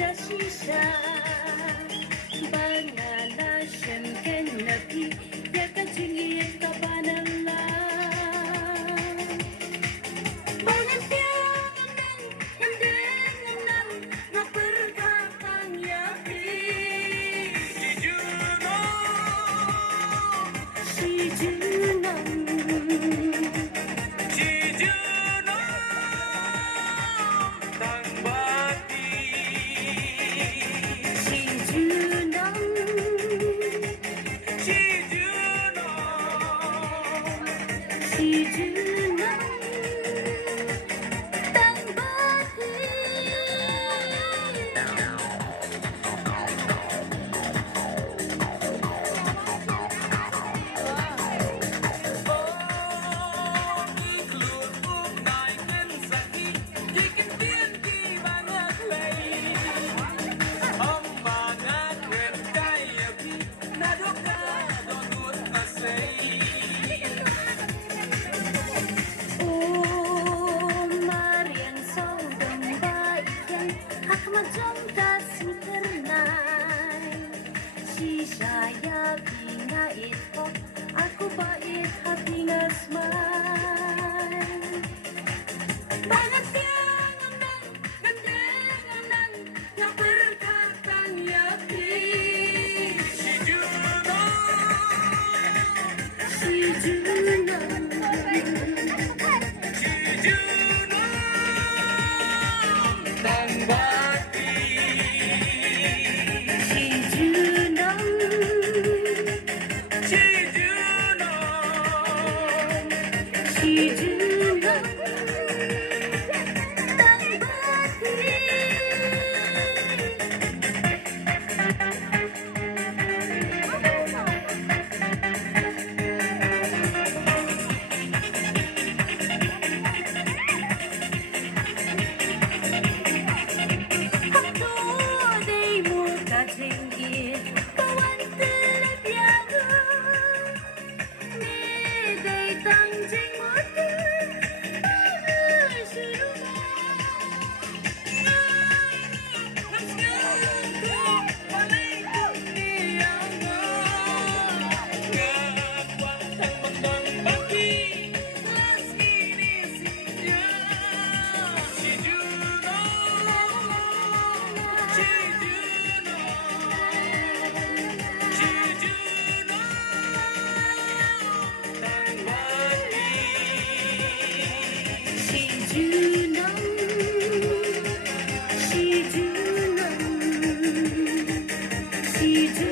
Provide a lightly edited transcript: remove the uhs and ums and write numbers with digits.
kida shisha bangala shemken napi iaka jing iaka banala banyak tiang enang nak berkatang yapi si junam shisha ya lyngngoh aku bait hati ngasmai banyak tiang enang gandeng nak berkatang yapi si junam dan bati si junam dan bati si junam